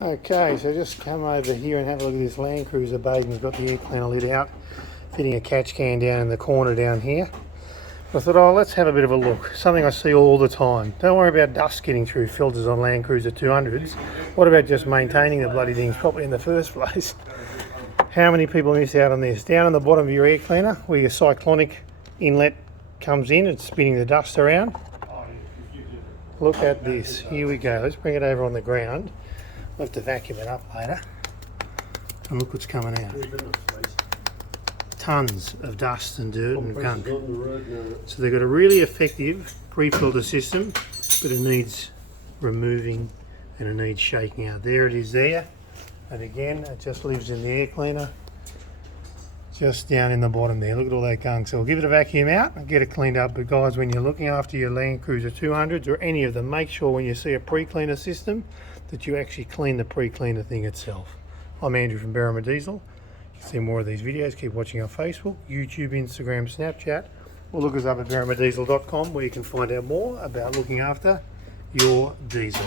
Okay, so just come over here and have a look at this Land Cruiser Baden's got the air cleaner lid out, fitting a catch can down in the corner down here. I thought, oh, let's have a bit of a look. Something I see all the time. Don't worry about dust getting through filters on Land Cruiser 200s. What about just maintaining the bloody things properly in the first place? How many people miss out on this? Down on the bottom of your air cleaner, where your cyclonic inlet comes in, it's spinning the dust around. Look at this. Here we go. Let's bring it over on the ground. We'll have to vacuum it up later. And look what's coming out. Tons of dust and dirt and gunk. So they've got a really effective pre-filter system, but it needs removing and it needs shaking out. There it is there. And again, it just lives in the air cleaner, just down in the bottom there. Look at all that gunk. So we'll give it a vacuum out and get it cleaned up. But guys, when you're looking after your Land Cruiser 200s or any of them, make sure when you see a pre-cleaner system that you actually clean the pre-cleaner thing itself. I'm Andrew from Berrima Diesel. You can see more of these videos. Keep watching our Facebook, YouTube, Instagram, Snapchat, or look us up at berrimadiesel.com where you can find out more about looking after your diesel.